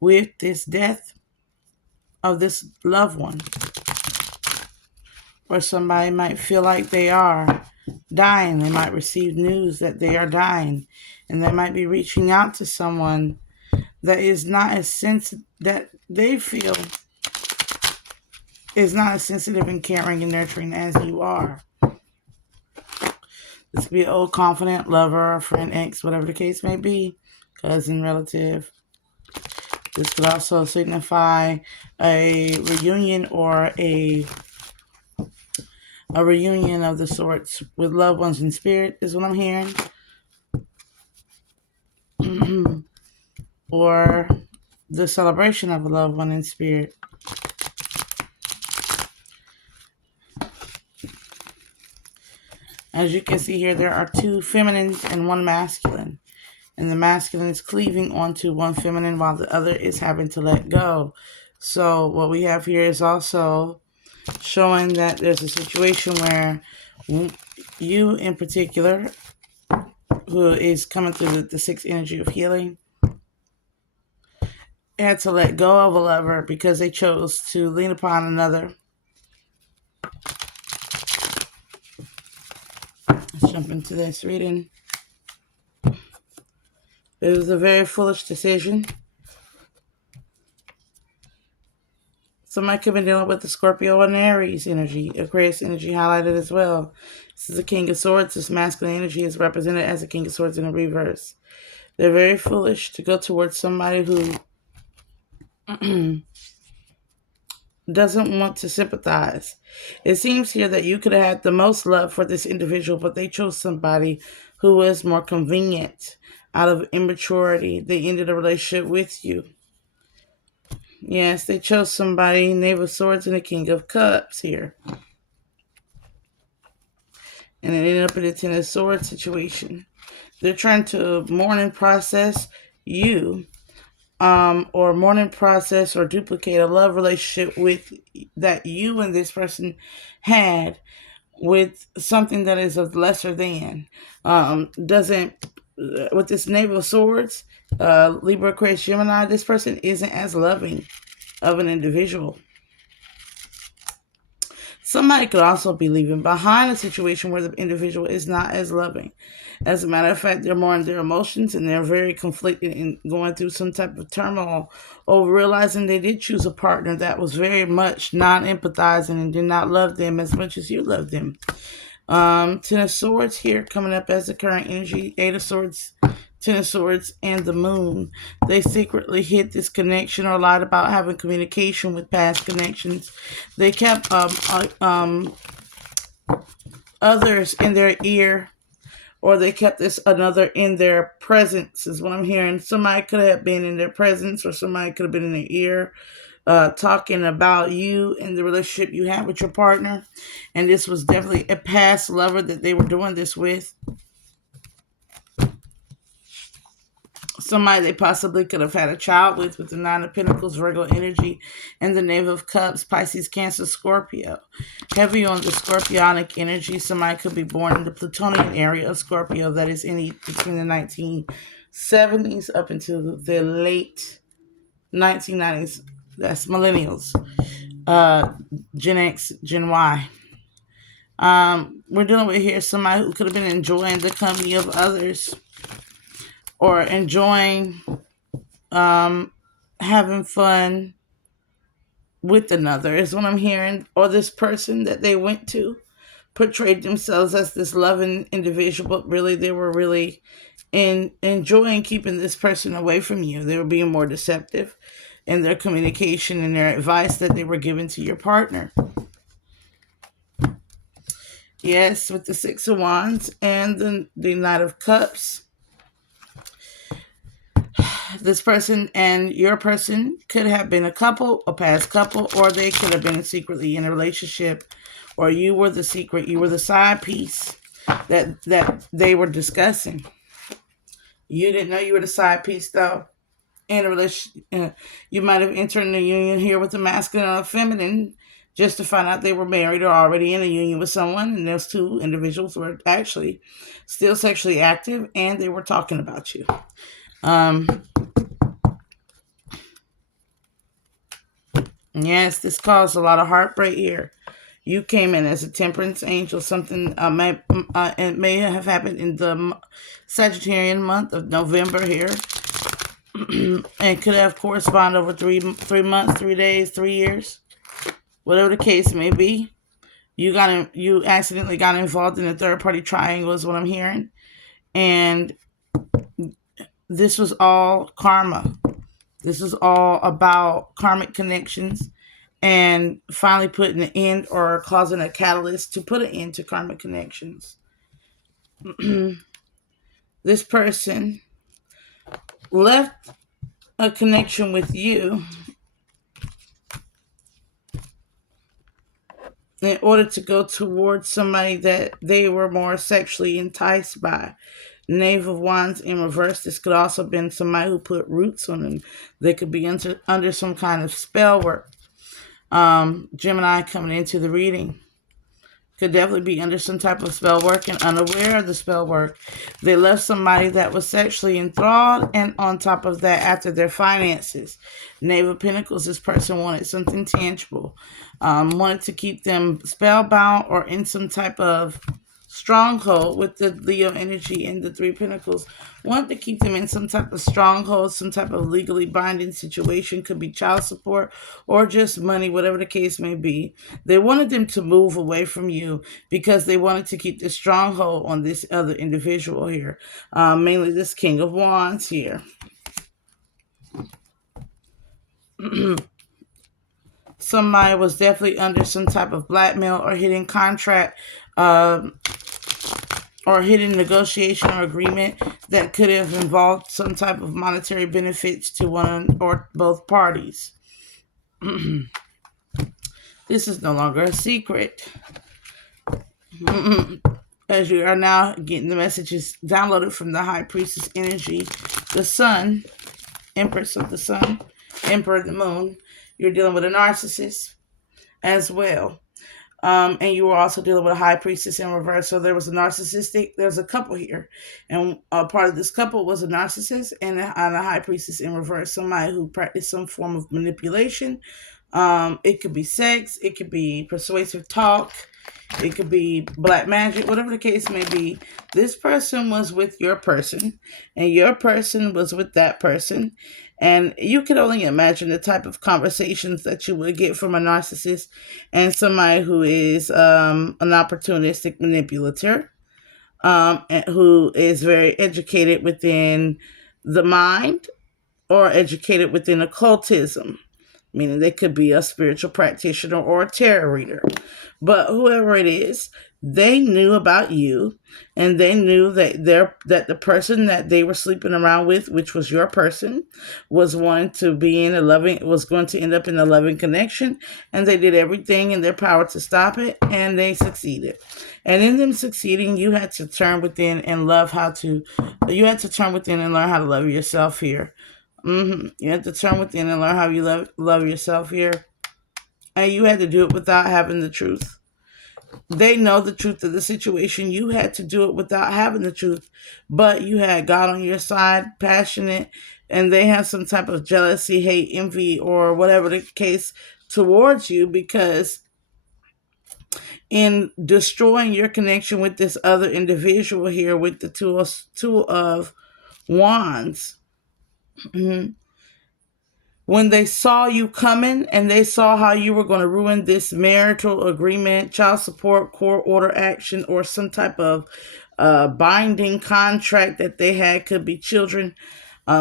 with this death of this loved one. Or somebody might feel like they are dying. They might receive news that they are dying, and they might be reaching out to someone that is not as sensitive, that they feel is not as sensitive and caring and nurturing as you are. This could be an old confidant, lover, friend, ex, whatever the case may be, cousin, relative. This could also signify a reunion or a reunion of the sorts with loved ones in spirit is what I'm hearing. Or the celebration of a loved one in spirit. As you can see here, there are two feminines and one masculine. And the masculine is cleaving onto one feminine while the other is having to let go. So what we have here is also showing that there's a situation where you in particular, who is coming through the sixth energy of healing, had to let go of a lover because they chose to lean upon another. Let's jump into this reading. It was a very foolish decision. Somebody could be dealing with the Scorpio and Aries energy, Aquarius energy highlighted as well. This is the King of Swords. This masculine energy is represented as the King of Swords in a reverse. They're very foolish to go towards somebody who doesn't want to sympathize. It seems here that you could have had the most love for this individual, but they chose somebody who was more convenient. Out of immaturity, they ended a relationship with you. Yes, they chose somebody, Knave of Swords and the King of Cups here. And it ended up in a Ten of Swords situation. They're trying to mourn and process you, or mourn and process or duplicate a love relationship with that you and this person had with something that is of lesser than. With this Knave of Swords, Libra, Aquarius, Gemini, this person isn't as loving of an individual. Somebody could also be leaving behind a situation where the individual is not as loving. As a matter of fact, they're more in their emotions and they're very conflicted and going through some type of turmoil over realizing they did choose a partner that was very much non-empathizing and did not love them as much as you love them. Ten of Swords here coming up as the current energy. Eight of Swords, Ten of Swords, and the Moon. They secretly hid this connection or lied about having communication with past connections. They kept others in their ear, or they kept this another in their presence is what I'm hearing. Somebody could have been in their presence or somebody could have been in their ear, talking about you and the relationship you have with your partner. And this was definitely a past lover that they were doing this with. Somebody they possibly could have had a child with the Nine of Pentacles, Virgo energy, and the Knave of Cups, Pisces, Cancer, Scorpio. Heavy on the Scorpionic energy. Somebody could be born in the Plutonian area of Scorpio that is between the 1970s up until the late 1990s. That's millennials. Gen X, Gen Y. We're dealing with here somebody who could have been enjoying the company of others or enjoying having fun with another is what I'm hearing. Or this person that they went to portrayed themselves as this loving individual, but really they were really enjoying keeping this person away from you. They were being more deceptive in their communication and their advice that they were giving to your partner. Yes, with the Six of Wands and the Knight of Cups. This person and your person could have been a couple, a past couple, or they could have been secretly in a relationship, or you were the secret, you were the side piece that they were discussing. You didn't know you were the side piece, though. In a relationship, you might have entered in a union here with the masculine or feminine just to find out they were married or already in a union with someone, and those two individuals were actually still sexually active, and they were talking about you. Yes, this caused a lot of heartbreak here. You came in as a temperance angel. Something it may have happened in the Sagittarian month of November here, and could have corresponded over 3 months, 3 days, 3 years, whatever the case may be. You accidentally got involved in a third party triangle, is what I'm hearing, and this was all karma. This is all about karmic connections and finally putting an end or causing a catalyst to put an end to karmic connections. This person left a connection with you in order to go towards somebody that they were more sexually enticed by. Knave of Wands in reverse. This could also have been somebody who put roots on them. They could be under some kind of spell work. Gemini coming into the reading could definitely be under some type of spell work and unaware of the spell work. They left somebody that was sexually enthralled, and on top of that, after their finances. Knave of Pentacles, this person wanted something tangible, wanted to keep them spellbound or in some type of stronghold with the Leo energy and the Three of Pentacles. Want to keep them in some type of stronghold, some type of legally binding situation. Could be child support or just money, whatever the case may be. They wanted them to move away from you because they wanted to keep the stronghold on this other individual here. Mainly this King of Wands here. Somebody was definitely under some type of blackmail or hidden contract, or hidden negotiation or agreement that could have involved some type of monetary benefits to one or both parties. This is no longer a secret. As you are now getting the messages downloaded from the High Priestess energy, the Sun, Empress of the Sun, Emperor of the Moon, you're dealing with a narcissist as well. And you were also dealing with a High Priestess in reverse. So there was there's a couple here. And part of this couple was a narcissist and a High Priestess in reverse. Somebody who practiced some form of manipulation. It could be sex. It could be persuasive talk. It could be black magic, whatever the case may be. This person was with your person, and your person was with that person. And you can only imagine the type of conversations that you would get from a narcissist and somebody who is an opportunistic manipulator, and who is very educated within the mind or educated within occultism, meaning they could be a spiritual practitioner or a tarot reader. But whoever it is, they knew about you, and they knew that the person that they were sleeping around with, which was your person, was wanting to be was going to end up in a loving connection, and they did everything in their power to stop it, and they succeeded. And in them succeeding, you had to turn within and learn how to love yourself here. You had to turn within and learn how you love yourself here. And you had to do it without having the truth. They know the truth of the situation. You had to do it without having the truth. But you had God on your side, passionate, and they have some type of jealousy, hate, envy, or whatever the case towards you, because in destroying your connection with this other individual here with the two of Wands, when they saw you coming and they saw how you were going to ruin this marital agreement, child support, court order action, or some type of binding contract that they had, could be children,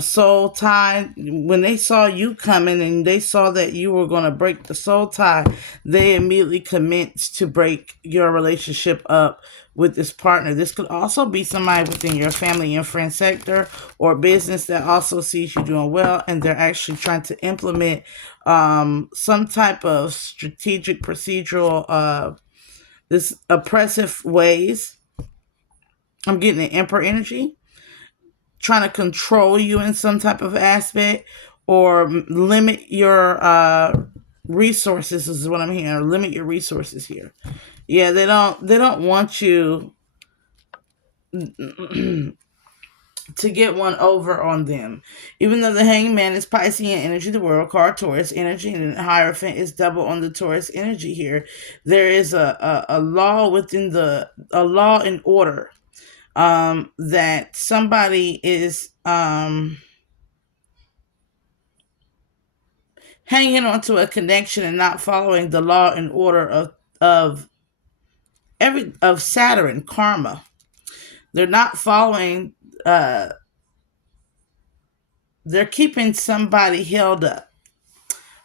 soul tie. When they saw you coming and they saw that you were going to break the soul tie, they immediately commenced to break your relationship up with this partner. This could also be somebody within your family and friend sector or business that also sees you doing well, and they're actually trying to implement some type of strategic, procedural, this oppressive ways. I'm getting the Emperor energy, trying to control you in some type of aspect or limit your resources is what I'm hearing. Limit your resources here. Yeah, they don't want you to get one over on them. Even though the Hangman is Piscean energy, the World card Taurus energy, and the Hierophant is double on the Taurus energy here, there is a law within a law and order that somebody is hanging onto a connection and not following the law and order of of Saturn karma. They're not following. They're keeping somebody held up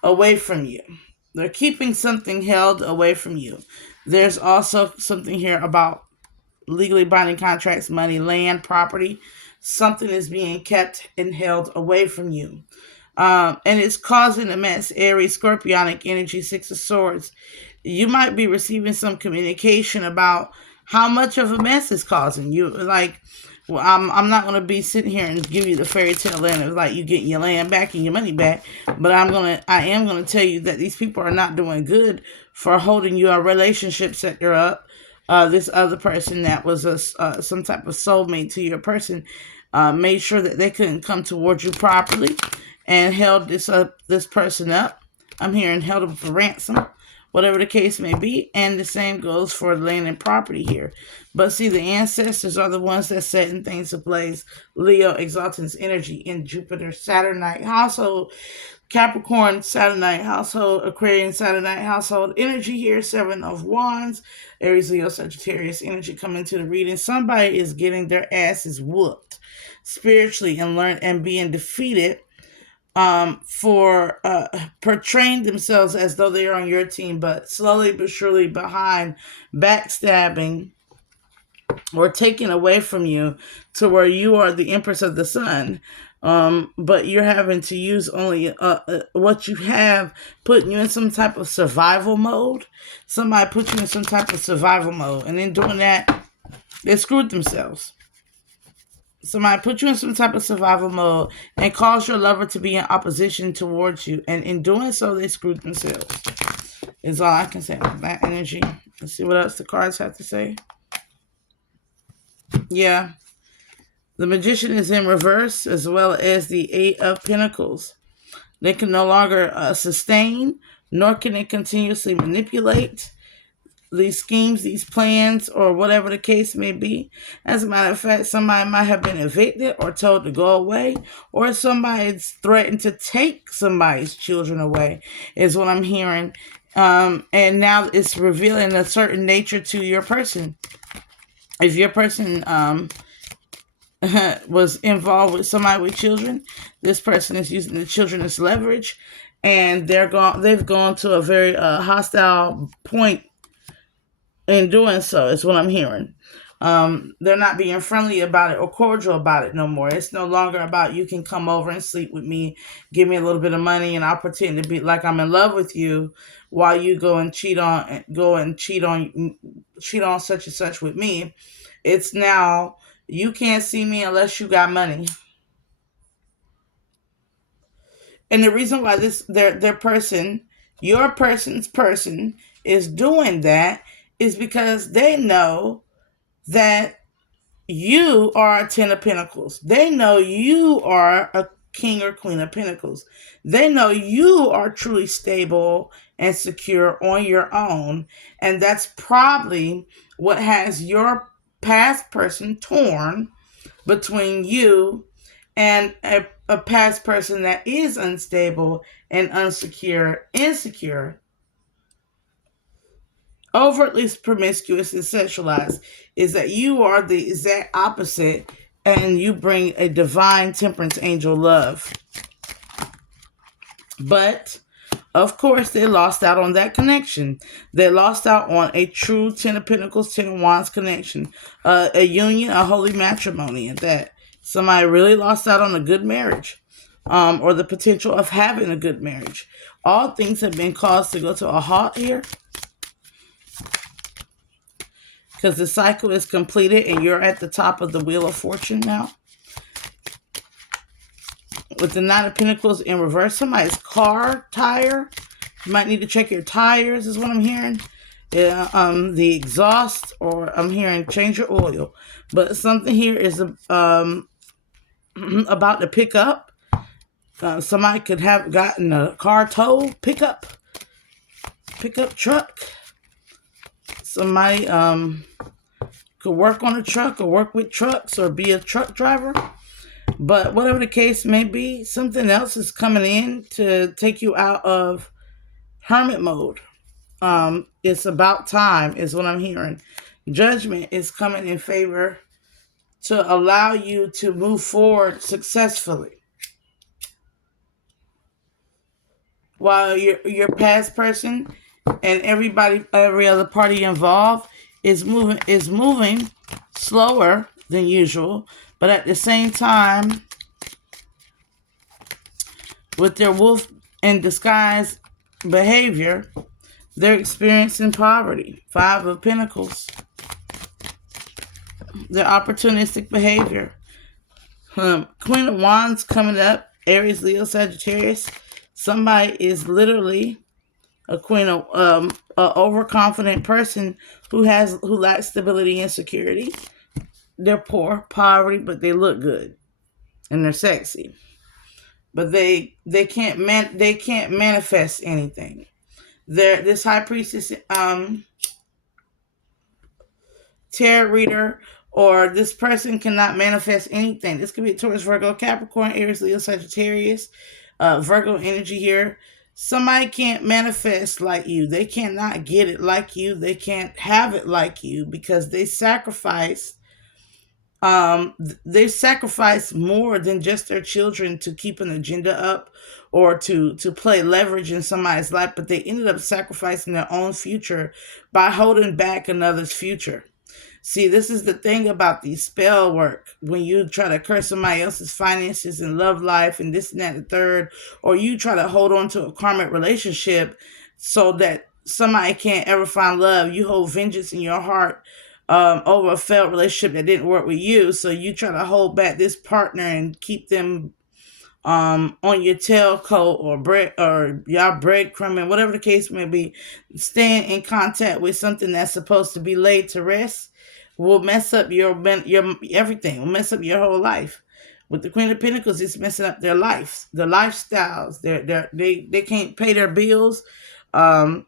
away from you. They're keeping something held away from you. There's also something here about legally binding contracts, money, land, property. Something is being kept and held away from you. And it's causing a mess. Aries, Scorpionic energy, Six of Swords. You might be receiving some communication about how much of a mess is causing you. Like, well, I'm not going to be sitting here and give you the fairy tale land of like you getting your land back and your money back, but I am going to tell you that these people are not doing good for holding your relationship sector up. This other person that was some type of soulmate to your person made sure that they couldn't come towards you properly and held this person up. I'm hearing held them for ransom, whatever the case may be. And the same goes for land and property here. But see, the ancestors are the ones that setting things ablaze. Leo, Exaltant's energy in Jupiter, Saturnite household. Capricorn, Saturnite household. Aquarian, Saturnite household. Energy here, Seven of Wands. Aries, Leo, Sagittarius energy coming to the reading. Somebody is getting their asses whooped spiritually and being defeated for portraying themselves as though they are on your team, but slowly but surely behind, backstabbing or taking away from you to where you are the Empress of the Sun. But you're having to use only what you have, putting you in some type of survival mode. Somebody put you in some type of survival mode, and in doing that, they screwed themselves. Somebody put you in some type of survival mode and caused your lover to be in opposition towards you. And in doing so, they screwed themselves. Is all I can say about that energy. Let's see what else the cards have to say. Yeah. The Magician is in reverse, as well as the Eight of Pentacles. They can no longer sustain, nor can they continuously manipulate these schemes, these plans, or whatever the case may be. As a matter of fact, somebody might have been evicted or told to go away, or somebody's threatened to take somebody's children away, is what I'm hearing. And now it's revealing a certain nature to your person. If your person was involved with somebody with children, this person is using the children as leverage, and they've gone to a very hostile point in doing so, is what I'm hearing. They're not being friendly about it or cordial about it no more. It's no longer about you can come over and sleep with me, give me a little bit of money, and I'll pretend to be like I'm in love with you while you go and cheat on such and such with me. It's now you can't see me unless you got money. And the reason why their person, your person's person, is doing that is because they know that you are a Ten of Pentacles. They know you are a King or Queen of Pentacles. They know you are truly stable and secure on your own. And that's probably what has your past person torn between you and a past person that is unstable and insecure, overtly promiscuous and sexualized, is that you are the exact opposite and you bring a divine temperance angel love. But of course, they lost out on that connection. They lost out on a true Ten of Pentacles, Ten of Wands connection. A union, a holy matrimony at that. Somebody really lost out on a good marriage. Or the potential of having a good marriage. All things have been caused to go to a halt here. Because the cycle is completed and you're at the top of the Wheel of Fortune now. With the Nine of Pentacles in reverse, somebody's car tire. You might need to check your tires, is what I'm hearing. Yeah, the exhaust, or I'm hearing change your oil. But something here is about to pick up. Somebody could have gotten a car towed, pickup truck. Somebody could work on a truck or work with trucks or be a truck driver. But whatever the case may be, something else is coming in to take you out of hermit mode. It's about time, is what I'm hearing. Judgment is coming in favor to allow you to move forward successfully. While your past person and every other party involved is moving slower than usual, but at the same time, with their wolf in disguise behavior, they're experiencing poverty. 5 of Pentacles. Their opportunistic behavior. Queen of Wands coming up. Aries, Leo, Sagittarius. Somebody is literally a queen of an overconfident person who lacks stability and security. They're poor, poverty, but they look good and they're sexy. But they can't manifest anything. This high priestess tarot reader, or this person cannot manifest anything. This could be Taurus, Virgo, Capricorn, Aries, Leo, Sagittarius, Virgo energy here. Somebody can't manifest like you. They cannot get it like you. They can't have it like you because they sacrifice more than just their children to keep an agenda up or to play leverage in somebody's life, but they ended up sacrificing their own future by holding back another's future. See, this is the thing about these spell work. When you try to curse somebody else's finances and love life and this and that and the third, or you try to hold on to a karmic relationship so that somebody can't ever find love, you hold vengeance in your heart over a failed relationship that didn't work with you. So you try to hold back this partner and keep them on your tailcoat or y'all breadcrumbing, whatever the case may be. Staying in contact with something that's supposed to be laid to rest will mess up your everything. Will mess up your whole life. With the Queen of Pentacles, it's messing up their lives, their lifestyles. They can't pay their bills because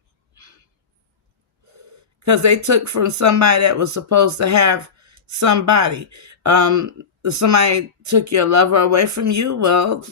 they took from somebody that was supposed to have somebody. Somebody took your lover away from you. Well,